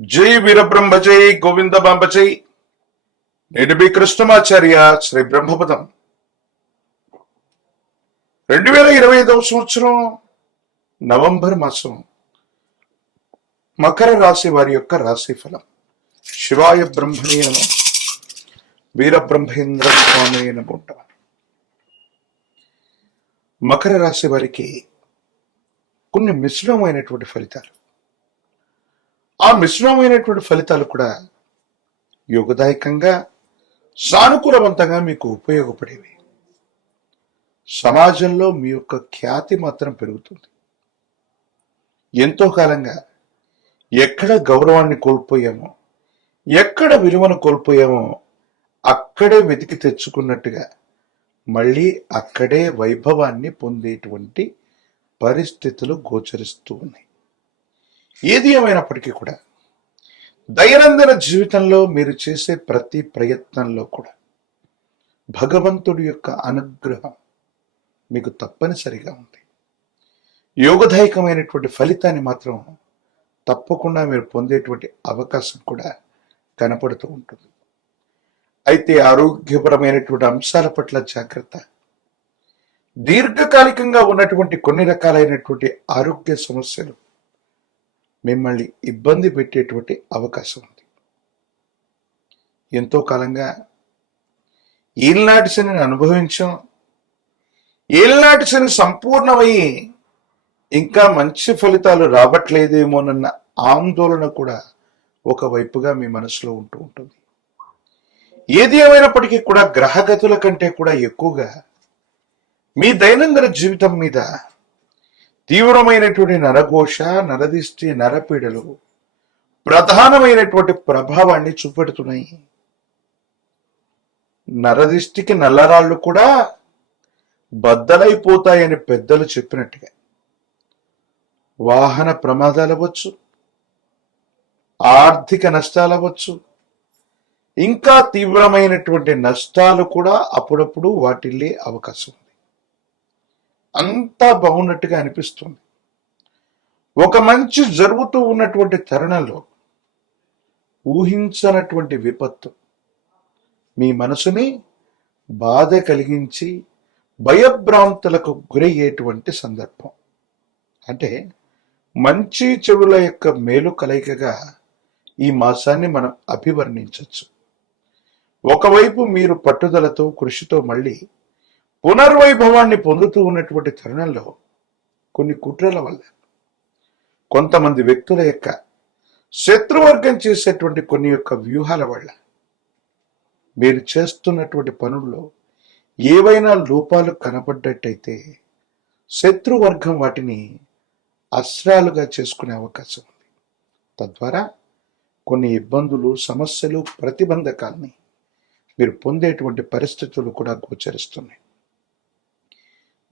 జై వీరబ్రహ్మ జై గోవింద బాంబ జై నేను మీ కృష్ణమాచార్య శ్రీ బ్రహ్మపదం. రెండు వేల ఇరవై ఐదవ సంవత్సరం నవంబర్ మాసం. మకర రాశి వారి యొక్క రాశి ఫలం. శివాయ బ్రహ్మణే నమ. వీరబ్రహ్మేంద్ర స్వామి నముంట. మకర రాశి వారికి కొన్ని మిశ్రమమైనటువంటి ఫలితాలు. ఆ మిశ్రమమైనటువంటి ఫలితాలు కూడా యోగదాయకంగా సానుకూలవంతంగా మీకు ఉపయోగపడేవి. సమాజంలో మీ యొక్క ఖ్యాతి మాత్రం పెరుగుతుంది. ఎంతో కాలంగా ఎక్కడ గౌరవాన్ని కోల్పోయామో ఎక్కడ విలువను కోల్పోయామో అక్కడే వెతికి తెచ్చుకున్నట్టుగా మళ్ళీ అక్కడే వైభవాన్ని పొందేటువంటి పరిస్థితులు గోచరిస్తూ ఉన్నాయి. ఏది ఏమైనప్పటికీ కూడా దైనందిన జీవితంలో మీరు చేసే ప్రతి ప్రయత్నంలో కూడా భగవంతుడి యొక్క అనుగ్రహం మీకు తప్పనిసరిగా ఉంది. యోగదాయకమైనటువంటి ఫలితాన్ని మాత్రం తప్పకుండా మీరు పొందేటువంటి అవకాశం కూడా కనపడుతూ ఉంటుంది. అయితే ఆరోగ్యపరమైనటువంటి అంశాల పట్ల జాగ్రత్త దీర్ఘకాలికంగా ఉన్నటువంటి కొన్ని రకాలైనటువంటి ఆరోగ్య సమస్యలు మిమ్మల్ని ఇబ్బంది పెట్టేటువంటి అవకాశం ఉంది. ఎంతో కాలంగా ఈనాటి శనిని అనుభవించాం. ఏల్నాటి శని సంపూర్ణమయ్యి ఇంకా మంచి ఫలితాలు రావట్లేదేమోనన్న ఆందోళన కూడా ఒకవైపుగా మీ మనసులో ఉంటూ ఉంటుంది. ఏది ఏమైనప్పటికీ కూడా గ్రహగతుల కంటే కూడా ఎక్కువగా మీ దైనందిన జీవితం మీద తీవ్రమైనటువంటి నరఘోష నరదిష్టి నరపీడలు ప్రధానమైనటువంటి ప్రభావాన్ని చూపెడుతున్నాయి. నరదిష్టికి నల్లరాళ్ళు కూడా బద్దలైపోతాయని పెద్దలు చెప్పినట్టుగా. వాహన ప్రమాదాలు అవ్వచ్చు ఆర్థిక నష్టాలు అవ్వచ్చు ఇంకా తీవ్రమైనటువంటి నష్టాలు కూడా అప్పుడప్పుడు వాటిల్లే అవకాశం. అంతా బాగున్నట్టుగా అనిపిస్తుంది. ఒక మంచి జరుగుతూ ఉన్నటువంటి తరుణంలో ఊహించనటువంటి విపత్తు మీ మనసుని బాధ కలిగించి భయభ్రాంతులకు గురయ్యేటువంటి సందర్భం. అంటే మంచి చెడుల యొక్క మేలు కలయికగా ఈ మాసాన్ని మనం అభివర్ణించవచ్చు ఒకవైపు మీరు పట్టుదలతో కృషితో మళ్ళీ పునర్వైభవాన్ని పొందుతూ ఉన్నటువంటి తరుణంలో కొన్ని కుట్రల వల్ల కొంతమంది వ్యక్తుల యొక్క శత్రువర్గం చేసేటువంటి కొన్ని యొక్క వ్యూహాల వల్ల మీరు చేస్తున్నటువంటి పనుల్లో ఏవైనా లోపాలు కనపడ్డట్టయితే శత్రువర్గం వాటిని అస్త్రాలుగా చేసుకునే అవకాశం ఉంది. తద్వారా కొన్ని ఇబ్బందులు సమస్యలు ప్రతిబంధకాల్ని మీరు పొందేటువంటి పరిస్థితులు కూడా గోచరిస్తున్నాయి.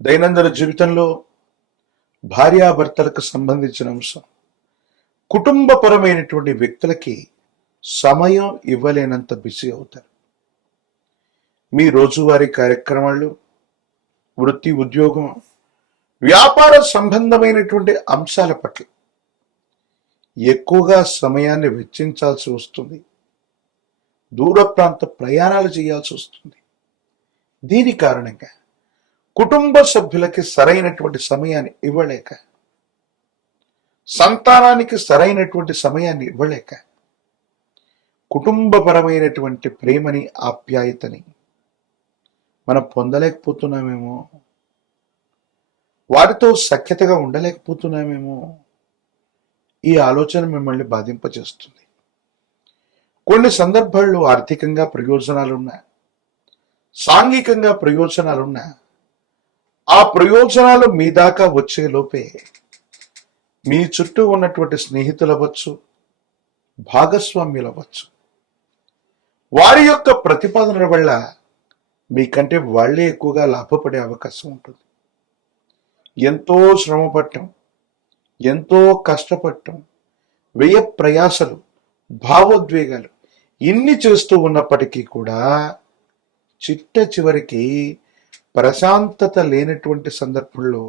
దైనందిన జీవితంలో భార్యాభర్తలకు సంబంధించిన అంశం. కుటుంబపరమైనటువంటి వ్యక్తులకి సమయం ఇవ్వలేనంత బిజీ అవుతారు. మీ రోజువారీ కార్యక్రమాలు వృత్తి ఉద్యోగం వ్యాపార సంబంధమైనటువంటి అంశాల పట్ల ఎక్కువగా సమయాన్ని వెచ్చించాల్సి వస్తుంది. దూర ప్రాంత ప్రయాణాలు చేయాల్సి వస్తుంది. దీని కారణంగా కుటుంబ సభ్యులకి సరైనటువంటి సమయాన్ని ఇవ్వలేక సంతానానికి సరైనటువంటి సమయాన్ని ఇవ్వలేక కుటుంబపరమైనటువంటి ప్రేమని ఆప్యాయతని మనం పొందలేకపోతున్నామేమో వారితో సఖ్యతగా ఉండలేకపోతున్నామేమో ఈ ఆలోచన మిమ్మల్ని బాధింపజేస్తుంది. కొన్ని సందర్భాల్లో ఆర్థికంగా ప్రయోజనాలున్నా సాంఘికంగా ప్రయోజనాలున్నా ఆ ప్రయోజనాలు మీ దాకా వచ్చే లోపే. మీ చుట్టూ ఉన్నటువంటి స్నేహితులవచ్చు భాగస్వామ్యులవచ్చు వారి యొక్క ప్రతిపాదనల వల్ల మీకంటే వాళ్ళే ఎక్కువగా లాభపడే అవకాశం ఉంటుంది. ఎంతో శ్రమ పట్టం ఎంతో కష్టపడటం వ్యయ ప్రయాసలు భావోద్వేగాలు ఇన్ని చేస్తూ ఉన్నప్పటికీ కూడా చిట్ట చివరికి ప్రశాంతత లేనటువంటి సందర్భంలో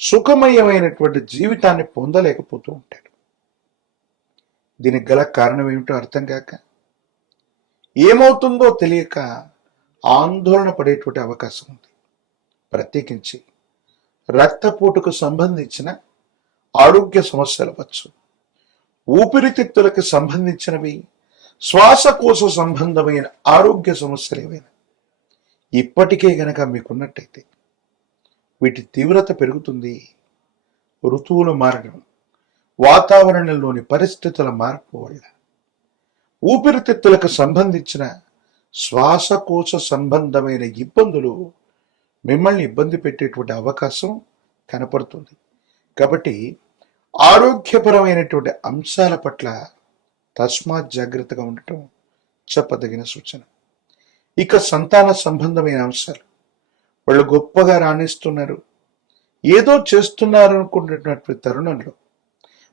సుఖమయమైనటువంటి జీవితాన్ని పొందలేకపోతూ ఉంటాడు. దీనికి గల కారణం ఏమిటో అర్థం కాక ఏమవుతుందో తెలియక ఆందోళన పడేటువంటి అవకాశం ఉంది. ప్రత్యేకించి రక్తపోటుకు సంబంధించిన ఆరోగ్య సమస్యలు వచ్చు ఊపిరితిత్తులకు సంబంధించినవి శ్వాసకోశ సంబంధమైన ఆరోగ్య సమస్యలు ఏవైనా ఇప్పటికే గనక మీకున్నట్టయితే వీటి తీవ్రత పెరుగుతుంది ఋతువులు మారడం వాతావరణంలోని పరిస్థితుల మార్పు వల్ల. ఊపిరితిత్తులకు సంబంధించిన శ్వాసకోశ సంబంధమైన ఇబ్బందులు మిమ్మల్ని ఇబ్బంది పెట్టేటువంటి అవకాశం కనపడుతుంది. కాబట్టి ఆరోగ్యపరమైనటువంటి అంశాల పట్ల తస్మాత్ జాగ్రత్తగా ఉండటం చెప్పదగిన సూచన. ఇక సంతాన సంబంధమైన అంశాలు వాళ్ళు గొప్పగా రాణిస్తున్నారు. ఏదో చేస్తున్నారు అనుకున్నటువంటి తరుణంలో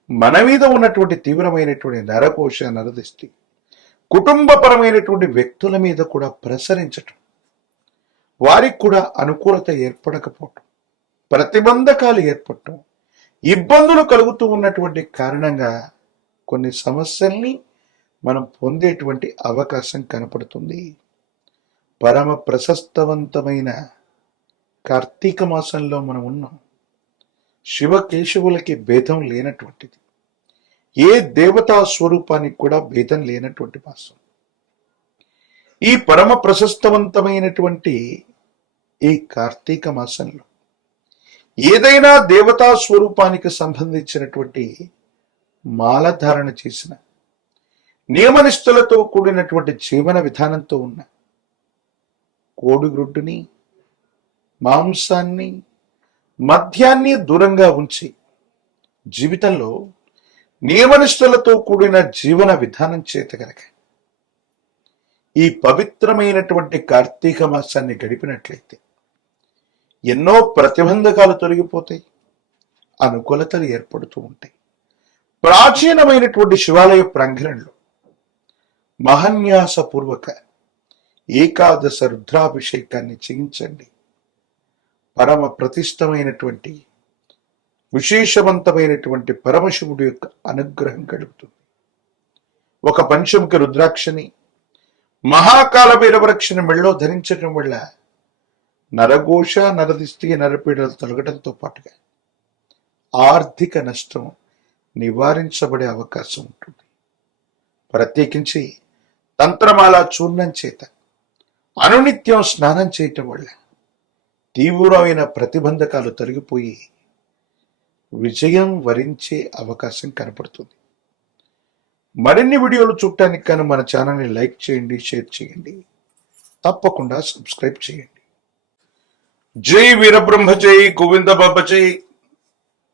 మన మీద ఉన్నటువంటి తీవ్రమైనటువంటి నరకోశ నరదిష్టి కుటుంబపరమైనటువంటి వ్యక్తుల మీద కూడా ప్రసరించటం. వారికి కూడా అనుకూలత ఏర్పడకపోవటం. ప్రతిబంధకాలు ఏర్పడటం. ఇబ్బందులు కలుగుతూ ఉన్నటువంటి కారణంగా కొన్ని సమస్యల్ని మనం పొందేటువంటి అవకాశం కనపడుతుంది. పరమ ప్రశస్తవంతమైన కార్తీక మాసంలో మనం ఉన్నాం. శివకేశవులకి భేదం లేనటువంటిది. ఏ దేవతా స్వరూపానికి కూడా భేదం లేనటువంటి మాసం. ఈ పరమ ప్రశస్తవంతమైనటువంటి ఈ కార్తీక మాసంలో ఏదైనా దేవతా స్వరూపానికి సంబంధించినటువంటి మాలధారణ చేసిన నియమనిష్టలతో కూడినటువంటి జీవన విధానంతో ఉన్న కోడిగ్రుడ్డుని మాంసాన్ని మద్యాన్ని దూరంగా ఉంచి జీవితంలో నియమనిష్టలతో కూడిన జీవన విధానం చేత గనక ఈ పవిత్రమైనటువంటి కార్తీక మాసాన్ని గడిపినట్లయితే ఎన్నో ప్రతిబంధకాలు తొలగిపోతాయి అనుకూలతలు ఏర్పడుతూ ఉంటాయి. ప్రాచీనమైనటువంటి శివాలయ ప్రాంగణంలో మహన్యాసపూర్వక ఏకాదశ రుద్రాభిషేకాన్ని చేయించండి. పరమ ప్రతిష్టమైనటువంటి విశేషవంతమైనటువంటి పరమశివుడి యొక్క అనుగ్రహం కలుగుతుంది. ఒక పంచముఖ రుద్రాక్షని మహాకాల భైరవరక్షని మెళ్ళో ధరించడం వల్ల నరఘోష నరదిష్టి నరపీడలు తొలగడంతో పాటుగా ఆర్థిక నష్టం నివారించబడే అవకాశం ఉంటుంది. ప్రత్యేకించి తంత్రమాల చూర్ణం చేత అనునిత్యం స్నానం చేయటం వల్ల తీవ్రమైన ప్రతిబంధకాలు తొలగిపోయి విజయం వరించే అవకాశం కనపడుతుంది. మరిన్ని వీడియోలు చూడటానికి కానీ మన ఛానల్ని లైక్ చేయండి షేర్ చేయండి. తప్పకుండా సబ్స్క్రైబ్ చేయండి. జై వీరబ్రహ్మ జై గోవింద బాబా జై.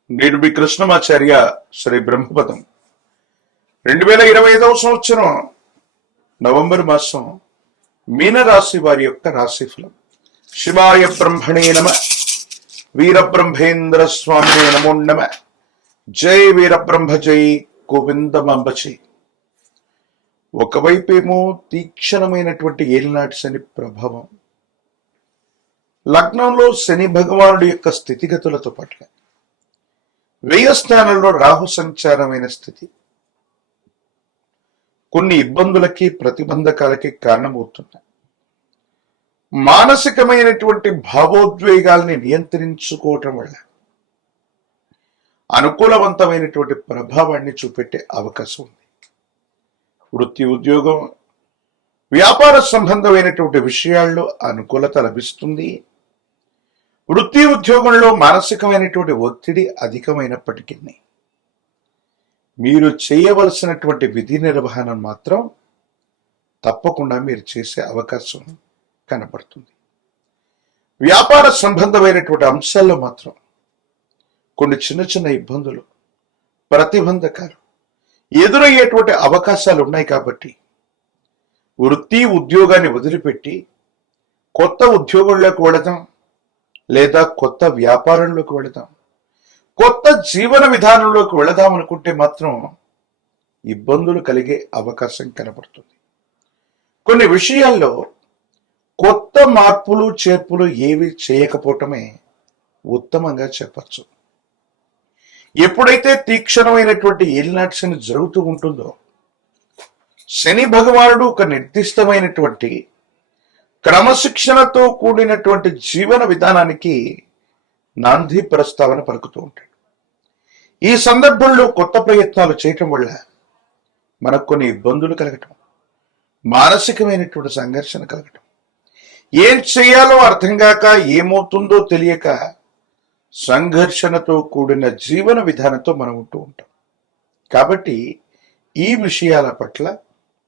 నేడు మీ కృష్ణమాచార్య శ్రీ బ్రహ్మపదం. రెండు వేల ఇరవై ఐదవ సంవత్సరం నవంబర్ మాసం మీనరాశి వారి యొక్క రాశిఫలం శివాయ బ్రహ్మణే నమ. వీరబ్రహ్మేంద్ర స్వామినే నమో నమ. జై వీరబ్రహ్మ జై గోవిందమాంబ ఒకవైపేమో తీక్షణమైనటువంటి ఏలినాటి శని ప్రభావం. లగ్నంలో శని భగవానుడి యొక్క స్థితిగతులతో పాటుగా. వ్యయస్థానంలో రాహు సంచారమైన స్థితి. కొన్ని ఇబ్బందులకి ప్రతిబంధకాలకి కారణమవుతున్నాయి. మానసికమైనటువంటి భావోద్వేగాల్ని నియంత్రించుకోవటం వల్ల అనుకూలవంతమైనటువంటి ప్రభావాన్ని చూపెట్టే అవకాశం ఉంది. వృత్తి ఉద్యోగం వ్యాపార సంబంధమైనటువంటి విషయాల్లో అనుకూలత లభిస్తుంది. వృత్తి ఉద్యోగంలో మానసికమైనటువంటి ఒత్తిడి అధికమైనప్పటికీ మీరు చేయవలసినటువంటి విధి నిర్వహణ మాత్రం తప్పకుండా మీరు చేసే అవకాశం కనపడుతుంది వ్యాపార సంబంధమైనటువంటి అంశాల్లో మాత్రం కొన్ని చిన్న చిన్న ఇబ్బందులు ప్రతిబంధకాలు ఎదురయ్యేటువంటి అవకాశాలు ఉన్నాయి కాబట్టి వృత్తి ఉద్యోగాన్ని వదిలిపెట్టి కొత్త ఉద్యోగంలోకి వెళదాం లేదా కొత్త వ్యాపారంలోకి వెళదాం. కొత్త జీవన విధానంలోకి వెళదాం అనుకుంటే మాత్రం ఇబ్బందులు కలిగే అవకాశం కనబడుతుంది కొన్ని విషయాల్లో కొత్త మార్పులు చేర్పులు ఏవి చేయకపోవటమే ఉత్తమంగా చెప్పచ్చు. ఎప్పుడైతే తీక్షణమైనటువంటి ఏలినాటి జరుగుతూ ఉంటుందో శని భగవానుడు ఒక నిర్దిష్టమైనటువంటి క్రమశిక్షణతో కూడినటువంటి జీవన విధానానికి నాంది ప్రస్తావన పలుకుతూ ఉంటాడు. ఈ సందర్భంలో కొత్త ప్రయత్నాలు చేయటం వల్ల మనకు కొన్ని ఇబ్బందులు కలగటం మానసికమైనటువంటి సంఘర్షణ కలగటం. ఏం చేయాలో అర్థం కాక ఏమవుతుందో తెలియక సంఘర్షణతో కూడిన జీవన విధానంతో మనం ఉంటూ ఉంటాం. కాబట్టి ఈ విషయాల పట్ల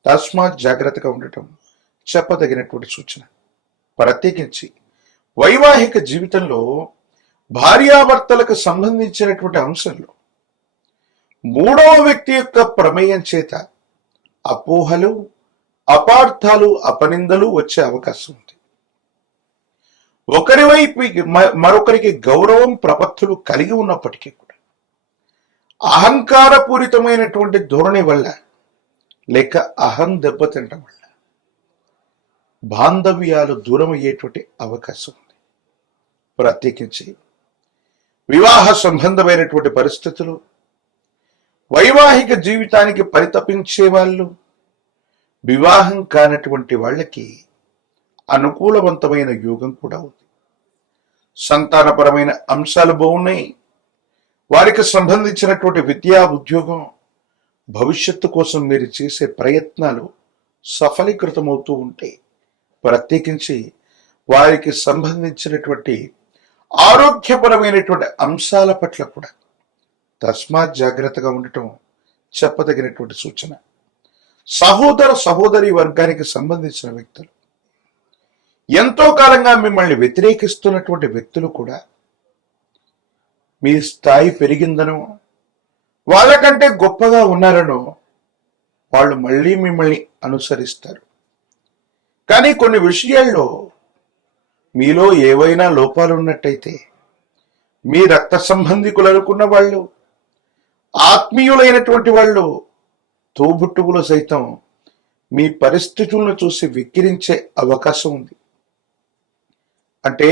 తస్మాత్ జాగ్రత్తగా ఉండటం చెప్పదగినటువంటి సూచన. ప్రత్యేకించి వైవాహిక జీవితంలో భార్యాభర్తలకు సంబంధించినటువంటి అంశంలో మూడవ వ్యక్తి యొక్క ప్రమేయం చేత అపోహలు అపార్థాలు అపనిందలు వచ్చే అవకాశం ఉంది. ఒకరి వైపు మరొకరికి గౌరవం ప్రపత్తులు కలిగి ఉన్నప్పటికీ కూడా అహంకారపూరితమైనటువంటి ధోరణి వల్ల లేక అహం దెబ్బతింటం వల్ల బాంధవ్యాలు దూరం అయ్యేటువంటి అవకాశం ఉంది. ప్రత్యేకించి వివాహ సంబంధమైనటువంటి పరిస్థితులు వైవాహిక జీవితానికి పరితపించే వాళ్ళు వివాహం కానటువంటి వాళ్ళకి అనుకూలవంతమైన యోగం కూడా ఉంది. సంతానపరమైన అంశాలు బాగున్నాయి. వారికి సంబంధించినటువంటి విద్యా ఉద్యోగం భవిష్యత్తు కోసం మీరు చేసే ప్రయత్నాలు సఫలీకృతమవుతూ ఉంటాయి. ప్రత్యేకించి వారికి సంబంధించినటువంటి ఆరోగ్యపరమైనటువంటి అంశాల పట్ల కూడా తస్మాత్ జాగ్రత్తగా ఉండటం చెప్పదగినటువంటి సూచన. సహోదర సహోదరి వర్గానికి సంబంధించిన వ్యక్తులు. ఎంతో కాలంగా మిమ్మల్ని వ్యతిరేకిస్తున్నటువంటి వ్యక్తులు కూడా మీ స్థాయి పెరిగిందనో వాళ్ళకంటే గొప్పగా ఉన్నారనో వాళ్ళు మళ్ళీ మిమ్మల్ని అనుసరిస్తారు. కానీ కొన్ని విషయాల్లో మీలో ఏవైనా లోపాలు ఉన్నట్టయితే మీ రక్త సంబంధికులు అనుకున్న వాళ్ళు ఆత్మీయులైనటువంటి వాళ్ళు తోబుట్టువులు సైతం మీ పరిస్థితులను చూసి విక్కిరించే అవకాశం ఉంది. అంటే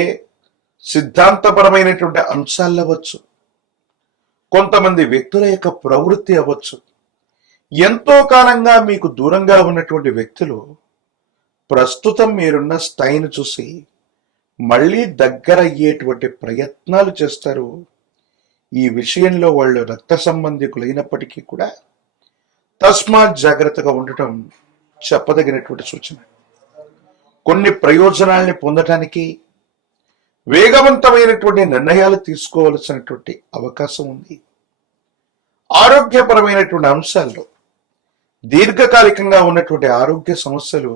సిద్ధాంతపరమైనటువంటి అంశాలు అవ్వచ్చు కొంతమంది వ్యక్తుల యొక్క ప్రవృత్తి అవ్వచ్చు. ఎంతో కాలంగా మీకు దూరంగా ఉన్నటువంటి వ్యక్తులు ప్రస్తుతం మీరున్న స్థాయిని చూసి మళ్ళీ దగ్గర అయ్యేటువంటి ప్రయత్నాలు చేస్తారు. ఈ విషయంలో వాళ్ళు రక్త సంబంధికులైనప్పటికీ కూడా తస్మాత్ జాగ్రత్తగా ఉండటం చెప్పదగినటువంటి సూచన. కొన్ని ప్రయోజనాల్ని పొందటానికి వేగవంతమైనటువంటి నిర్ణయాలు తీసుకోవలసినటువంటి అవకాశం ఉంది. ఆరోగ్యపరమైనటువంటి అంశాల్లో దీర్ఘకాలికంగా ఉన్నటువంటి ఆరోగ్య సమస్యలు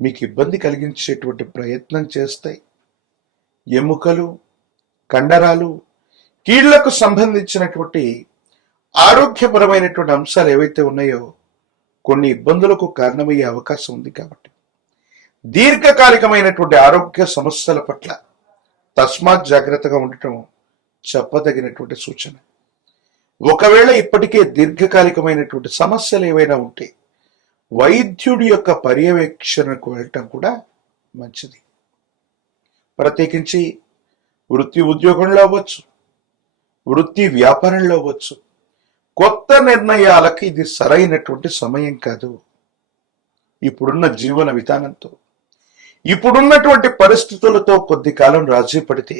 మీకు ఇబ్బంది కలిగించేటువంటి ప్రయత్నం చేస్తాయి. ఎముకలు కండరాలు కీళ్ళకు సంబంధించినటువంటి ఆరోగ్యపరమైనటువంటి అంశాలు ఏవైతే ఉన్నాయో కొన్ని ఇబ్బందులకు కారణమయ్యే అవకాశం ఉంది కాబట్టి. దీర్ఘకాలికమైనటువంటి ఆరోగ్య సమస్యల పట్ల తస్మాత్ జాగ్రత్తగా ఉండటం చెప్పదగినటువంటి సూచన. ఒకవేళ ఇప్పటికే దీర్ఘకాలికమైనటువంటి సమస్యలు ఏవైనా ఉంటే వైద్యుడి యొక్క పర్యవేక్షణకు వెళ్ళటం కూడా మంచిది. ప్రత్యేకించి వృత్తి ఉద్యోగంలో అవ్వచ్చు వృత్తి వ్యాపారంలో అవ్వచ్చు కొత్త నిర్ణయాలకు ఇది సరైనటువంటి సమయం కాదు. ఇప్పుడున్న జీవన విధానంతో ఇప్పుడున్నటువంటి పరిస్థితులతో కొద్ది కాలం రాజీ పడితే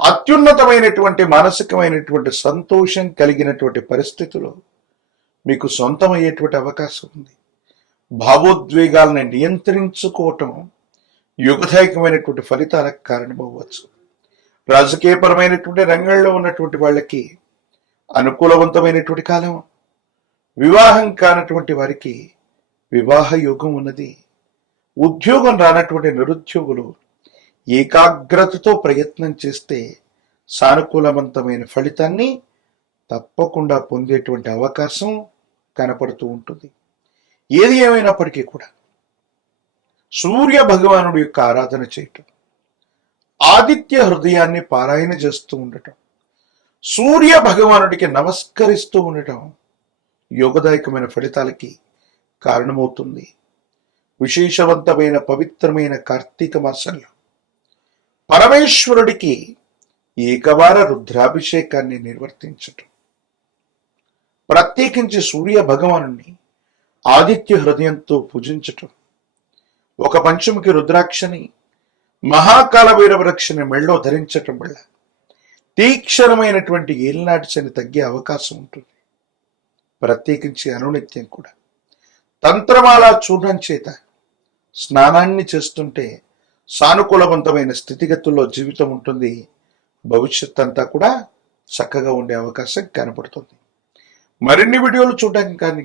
అత్యున్నతమైనటువంటి మానసికమైనటువంటి సంతోషం కలిగినటువంటి పరిస్థితులు మీకు సొంతమయ్యేటువంటి అవకాశం ఉంది. భావోద్వేగాలను నియంత్రించుకోవటం యుగదాయకమైనటువంటి ఫలితాలకు కారణమవ్వచ్చు. రాజకీయపరమైనటువంటి రంగంలో ఉన్నటువంటి వాళ్ళకి అనుకూలవంతమైనటువంటి కాలం వివాహం కానటువంటి వారికి వివాహ యోగం ఉన్నది. ఉద్యోగం రానటువంటి నిరుద్యోగులు ఏకాగ్రతతో ప్రయత్నం చేస్తే సానుకూలవంతమైన ఫలితాన్ని తప్పకుండా పొందేటువంటి అవకాశం కనపడుతూ ఉంటుంది. ఏది ఏమైనప్పటికీ కూడా సూర్య భగవానుడి యొక్క ఆరాధన చేయటం ఆదిత్య హృదయాన్ని పారాయణ చేస్తూ ఉండటం సూర్య భగవానుడికి నమస్కరిస్తూ ఉండటం యోగదాయకమైన ఫలితాలకి కారణమవుతుంది. విశేషవంతమైన పవిత్రమైన కార్తీక మాసంలో పరమేశ్వరుడికి ఏకవార రుద్రాభిషేకాన్ని నిర్వర్తించటం ప్రత్యేకించి సూర్య భగవానుడిని ఆదిత్య హృదయంతో పూజించటం. ఒక పంచముకి రుద్రాక్షని మహాకాల వీరవృక్షని మెళ్ళో ధరించటం వల్ల తీక్షణమైనటువంటి ఏలినాటి శని తగ్గే అవకాశం ఉంటుంది. ప్రత్యేకించి అనునిత్యం కూడా. తంత్రమాల చూడడం చేత స్నానాన్ని చేస్తుంటే సానుకూలవంతమైన స్థితిగతుల్లో జీవితం ఉంటుంది. భవిష్యత్ అంతా కూడా చక్కగా ఉండే అవకాశం కనపడుతుంది. మరిన్ని వీడియోలు చూడడానికి కానీ